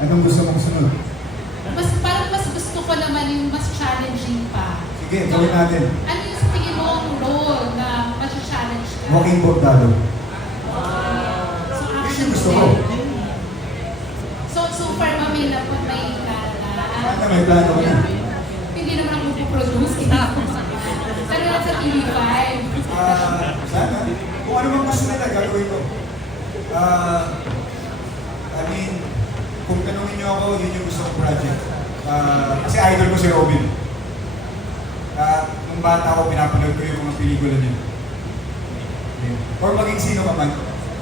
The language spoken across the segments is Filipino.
Anong gusto mong sunod? Parang mas gusto ko naman yung mas challenging pa. Sige, gawin natin. Ano yung sa tingin mo ang role na mas challenge ka? Walking Bordado. So, Yun action yung gusto ko. din. So far, may Sana may plano ko na. Hindi naman ako produce. Pero lang sa TV5. Sana. Kung ano mang gusto nila, gagawin ko. I mean, kung tanungin niyo ako, yun yung gusto kong project. Kasi idol ko si Robin. Nung bata ako, pinapanood ko yung mga pelikula niya. Or maging sino ka man.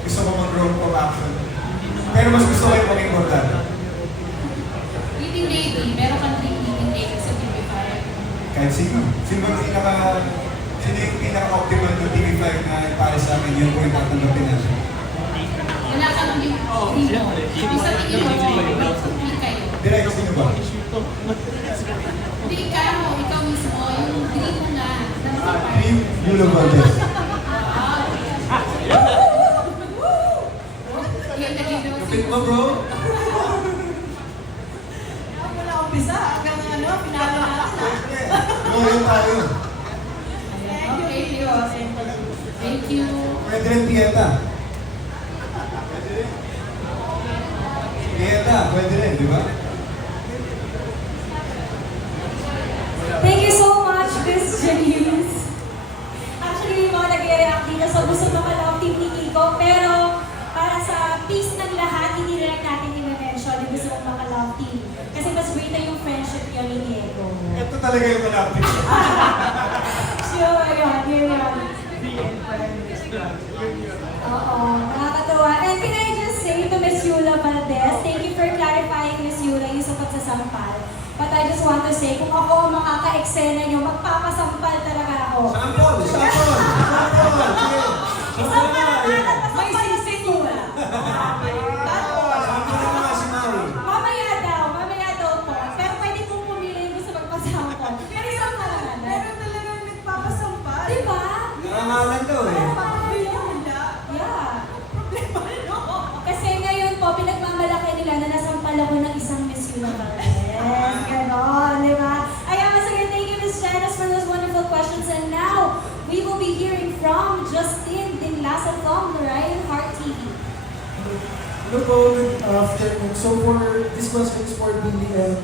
Gusto ko mag-rom-com action. Pero mas gusto ko yung maging Bordado. Leading lady, meron kang leading lady sa TV5. Kahit sino. Sino yung pinaka-optimal ng TV5 na para sa akin, yun po yung tatanggapin natin. Wala kang yung dream mo. Yung sa tingin mo, hindi kayo. Direk, sino ba? Hindi ikaw mismo, yung dream mo na. Dream, Yulo Valdez. Yung naging naman Kapit mo, bro? Wala umpisa, hanggang pinalo natin. Yun tayo. Okay, thank you. Pwede rin Pieta. Pieta, pwede rin, di ba? Thank you so much, Miss Janice. Actually, yung mga nag-react dito sa busog na Kalawang Team ni Kiko, pero para sa peace ng lahat, hindi rin natin i-mention yung gusto mong Kalawang Team. Kasi mas greater yung friendship yun ni Diego. Ito talaga yung malapit. Sure, yun. Oo, nakakatuwa. And can I just say to Miss Yula Valdez, thank you for clarifying, Miss Yula, yung sa pagsasampal. But I just want to say, kung ako ang makaka-eksena nyo, magpapasampal talaga ako. Sampol! Sige! Isampal na may singsing mo. Sampol na nga si Maui. Mamaya daw po. Pero pwede kong pumili yung gusto magpasampal. Pero isampal na. Meron talagang nagpapasampal. Diba? Narangalan daw eh. Yeah. Kasi ngayon po, pinagmamalaki nila na nasampal ako ng isang Miss Yula Valdez. Ganon, di ba? Ayan, once again, thank you, Miss Janice, for those wonderful questions. And now, we will be hearing from Justin Dinlasa from the Ryan Heart TV. Hello po, good afternoon. So for this question is for Billy and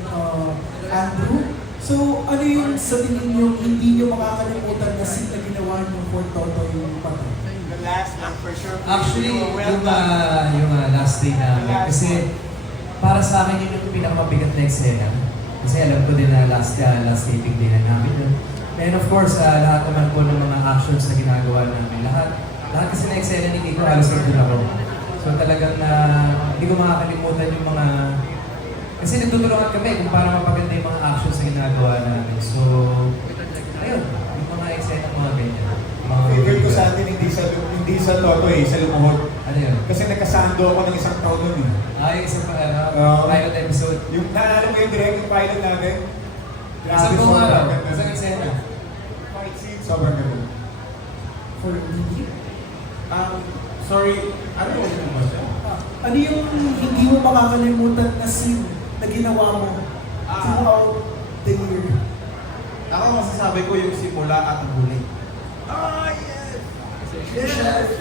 Andrew. So ano yung sa tingin nyo hindi nyo makakalimutan na scene na ginawa nyo for Toto yung patay? The last one for sure. Actually, yung last day namin, kasi para sa akin yun yung pinakamabigat na eksena. Kasi alam ko din na last taping din na namin yun. And of course, lahat naman po ng mga actions na ginagawa namin. Lahat kasi na eksena ni Kiko, halos nandun ako. So talagang hindi ko makakalimutan yung mga... Kasi nagtutulungan kami kung para mapaganda yung mga actions na ginagawa namin. So, ayun, yung mga eksena, mga ganyan. Favorite ko sa atin, hindi sa Toto eh, sa Lumuhod. Ano yun? Kasi nagkasando ako ng isang taon nun eh. Yung isang Oo. pilot episode. Yung naalala mo yung direct yung pilot natin? Isang buong sobrang araw, ganda. isang eksena. Fight scene, sobrang ganda. For Billy? Sorry, ano yung question? Ano yung hindi mo makakalimutan na scene na ginawa mo throughout the year? Ako masasabi ko yung simula at huli. Yes!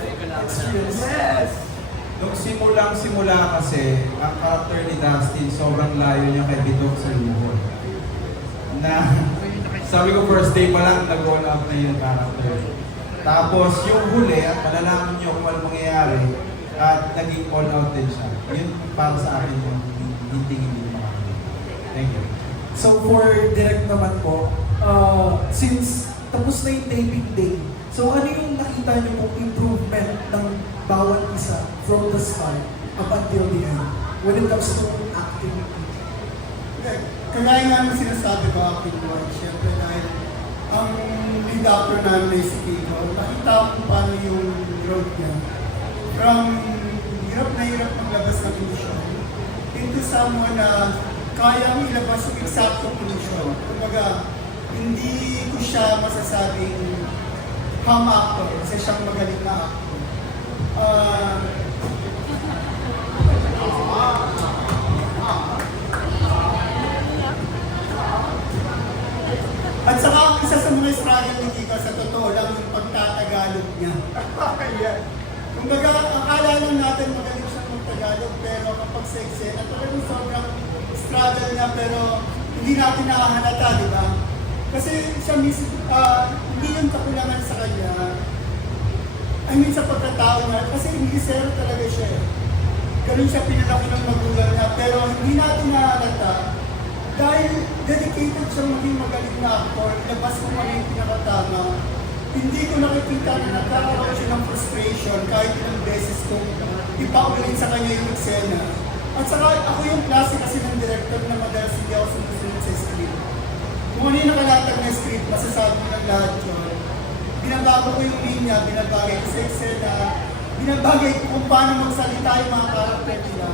Nung simula kasi, ang character ni Dustin, sobrang layo niya kay Bidok sa Lumuhod. Na, sabi ko first day pa lang, nag-roll up na yung character. Tapos yung huli, at malalaman niyo kung ano mangyayari, at naging all out din siya. Yun para sa akin yung hindi makakalimutan. Thank you. So for direct naman po, since tapos na yung taping day, so ano yung nakita niyo pong improvement ng bawat isa from the start up until the end when it comes to acting? Kagaya nga ng sinasabi ko, acting wise, syempre dahil ang lead actor namin ay si Kiko, nakita ko kung paano yung growth niya. From hirap na hirap maglabas ng illusion into someone na kayang ilabas yung eksaktong illusion. Kumbaga, hindi ko siya masasabing ham actor kasi siyang magaling na actor. isa sa mga struggle ni Kiko sa totoo lang yung pagtatagalog niya. Yan. Kumbaga, akala lang natin magaling siya mag-Tagalog, pero kapag sa eksena, talagang sobrang struggle niya, pero hindi natin nakahalata, di ba? Kasi siya mismo, hindi yung kakulangan sa kanya. I mean, sa pagkatao niya, kasi Inglesero talaga siya. Ganun siya pinalaki ng magulang niya, pero hindi natin nakahalata. Dahil dedicated siya maging magaling na actor, labas ko kami yung pinakatama. Hindi ko nakikita na nagkakaroon siya ng frustration kahit ilang beses kong ipaulit sa kanya yung eksena. At saka ako yung klase kasi ng director na madalas hindi ako sumusunod sa script. Kung ano yung nakalatag na script, masasabi mo ng lahat yun. Binabago ko yung linya, binabagay ko sa eksena, binabagay ko kung paano magsalita yung mga karakter nila.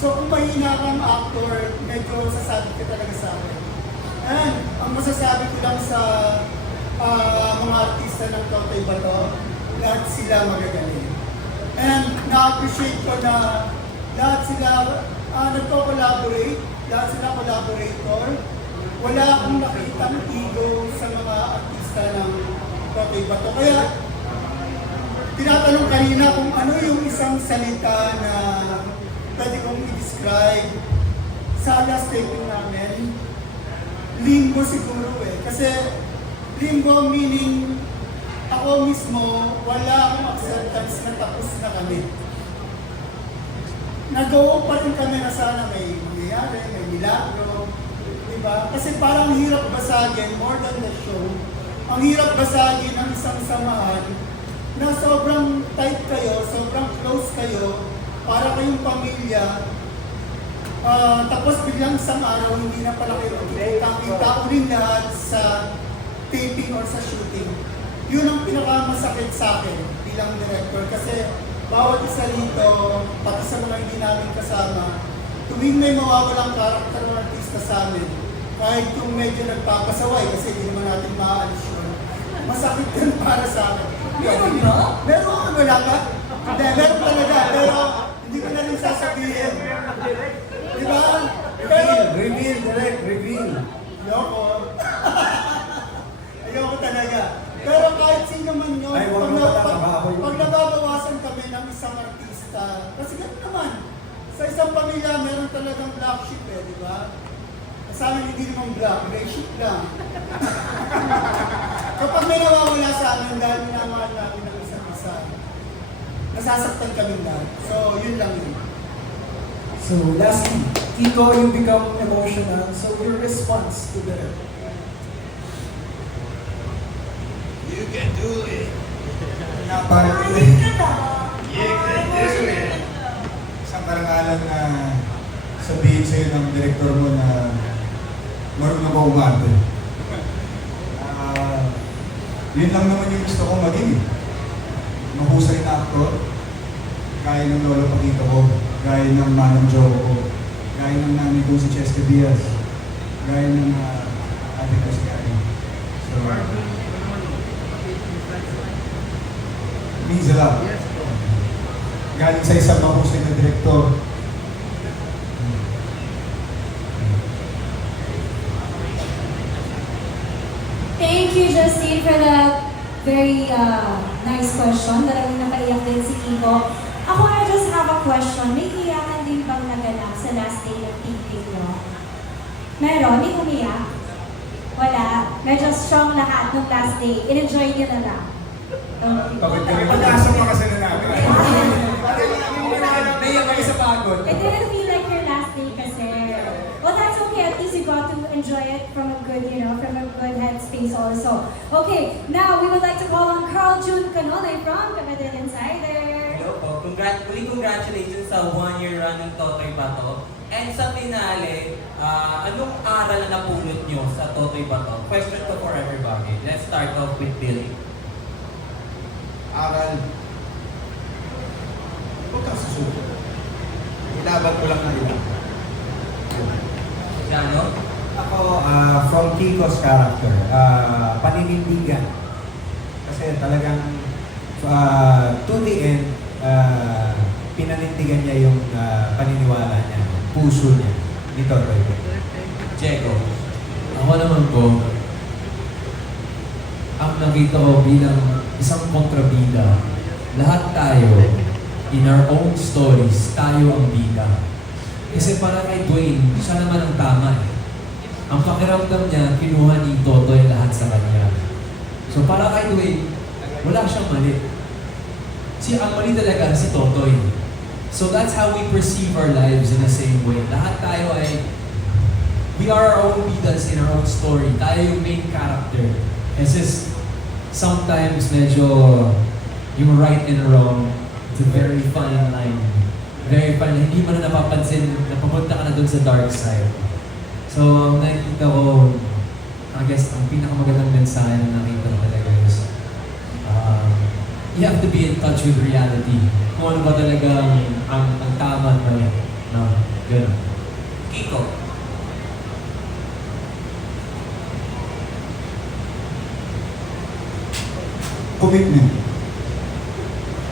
So kung mahina kang actor, medyo sasabi ka talaga sa akin. And ang masasabi ko lang sa mga artista ng Totoy Bato, lahat sila magagaling. And na-appreciate ko na lahat sila nagko-collaborate, lahat sila collaborator. Wala akong nakitang ego sa mga artista ng Totoy Bato. Kaya, tinatanong kanina kung ano yung isang salita na pwede kong i-describe sa last taping namin. Limbo siguro eh. Kasi limbo meaning ako mismo, wala akong acceptance na tapos na kami. Nag-o pa rin kami na sana may mangyayari, may milagro. Diba? Kasi parang hirap basagin, more than the show, ang hirap basagin ng isang samahan na sobrang tight kayo, sobrang close kayo, para kayong pamilya, tapos biglang isang araw, hindi na pala kayo kita ulit lahat sa taping or sa shooting. Yun ang pinakamasakit sa akin bilang director kasi bawat isa rito, pati sa mga hindi namin kasama, tuwing may mawawalang karakter ng artista sa amin, kahit kung medyo nagpapasaway kasi hindi naman natin maaalis yun, masakit yun para sa akin. Meron ba? Meron ako, wala ka? Hindi, meron talaga, pero hindi ko na rin sasabihin. Di ba? Pero, Reveal, direct, reveal. ayoko. Ayoko talaga. Pero kahit sino man yun, Ay, wag mo pala, pag nababawasan kami ng isang artista, kasi gano'n naman, sa isang pamilya, meron talagang black sheep eh, di ba? Sa amin hindi naman black, gray sheep lang. Kapag may nawawala sa amin dahil minamahal namin ng isang isa, nasasaktan kami lahat. So, yun lang yun. So lastly, Kiko, you become emotional. So your response to the Isang karangalan na sabihin sa'yo ng director mo na marunong ba umarte. Yun lang naman yung gusto kong maging. Mahusay na actor, gaya ng Lolo Paquito ko, gaya ng Manong Joe ko, gaya ng nanay ko si Chesca Diaz, gaya ng ate ko si Kari. So, means a lot. Galing sa isang mahusay na direktor. Thank you, Justine, for that very nice question. Talagang napaiyak din si Kiko. Ako, I just have a question. May iyakan din bang naganap sa last day ng taping nyo? Meron? May umiyak? Wala. Medyo strong lahat ng last day. In-enjoy nyo na lang. Pag-asa pa kasi na namin. Naiyak kami sa pagod. It didn't feel like your last day kasi. Well, that's okay. At least you got to enjoy it from a good, from a good headspace also. Okay, now we would like to call on Carl June Canole from Kapatid Insider. Hello po. Congratulations sa one-year run ng Totoy Bato. And sa finale, anong aral na napulot nyo sa Totoy Bato? Question to for everybody. Let's start off with Billy. Aral. Huwag kang susuko. Ilaban ko lang na ilan. Jano? Ako, from Kiko's character, paninindigan. Kasi talagang to the end, pinanindigan niya yung paniniwala niya, puso niya, ni Totoy. Diego. Ako naman po, ang nakita ko bilang isang kontrabida, lahat tayo, in our own stories, tayo ang bida. Kasi para kay Dwayne, siya naman ang tama eh. Ang pakiramdam niya, kinuha ni Totoy lahat sa kanya. So para kay Dwayne, wala siyang mali. Ang mali talaga si Totoy. So that's how we perceive our lives in the same way. Lahat tayo ay, we are our own bidas in our own story. Tayo yung main character. Kasi sometimes medyo yung right and wrong, it's a very fine line. Very fine. Hindi mo na napapansin na papunta ka na dun sa dark side. So, nakikita ko, I guess, ang pinakamagandang mensahe na nakita ko talaga is, you have to be in touch with reality. Kung ano ba talaga ang tama na gano'n. Kiko. Commitment.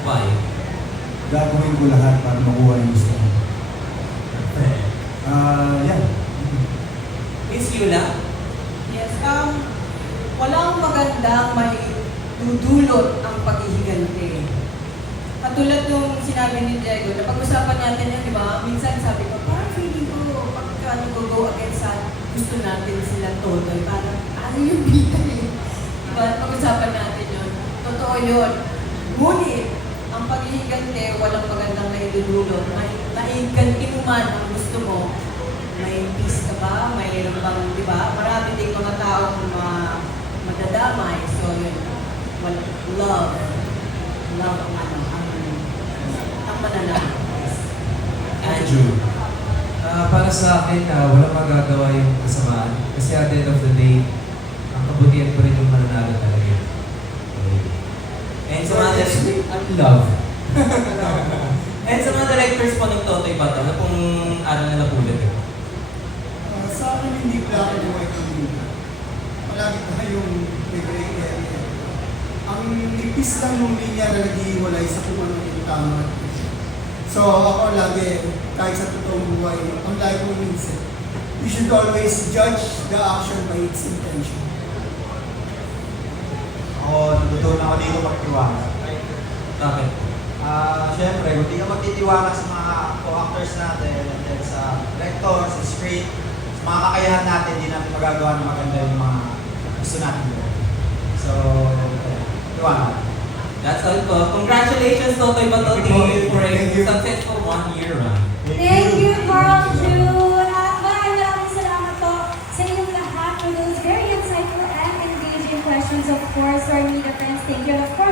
Why? Gagawin ko lahat para makuha yung gusto ko. Yan. Miss Yula? Yes, walang magandang may dudulot ang paghihiganti. Katulad nung sinabi ni Diego, na pag-usapan natin yan, di ba? Minsan sabi ko, parang feeling ko, pagka nag-go against sa gusto natin sila Totoy, parang ano yung bida eh. Diba? Pag-usapan natin yun. Totoo yun. Ngunit, ang paghihiganti, walang magandang naidudulot. Naiganti mo man ang gusto mo, may peace ka ba? Mayroon bang, di ba? Marami ding mga taong madadamay. So, yun. Well, love. Love ang mananalo. Andrew. Para sa akin, walang magagawa yung kasamaan. Kasi at the end of the day, ang kabutihan pa rin yung mananalo talaga. And sa mga Love. And sa mga directors po ng Totoy Bato, ano pong aral na napulot yun? Sa akin, hindi black and white ang linya. Palagi tayong may gray area. Ang nipis lang ng linya na nag-iiwalay sa kung ano yung tama at mali. So ako lagi, kahit sa totoong buhay, ang lagi kong minsan, you should always judge the action by its intention. Ako, natutunan ako dito magtiwala. Bakit? Siyempre, kung di ka magtitiwala sa mga co-actors natin, and then sa director, sa script, sa mga kakayahan natin, di natin magagawa ng maganda yung mga gusto natin gawin. So, tiwala. That's all po. Congratulations, Totoy Bato team, for a Thank you. successful 1-year run. Thank you, Carl June! At maraming salamat po sa inyong lahat for those very insightful and engaging questions, of course, to our media friends. Thank you. And of course,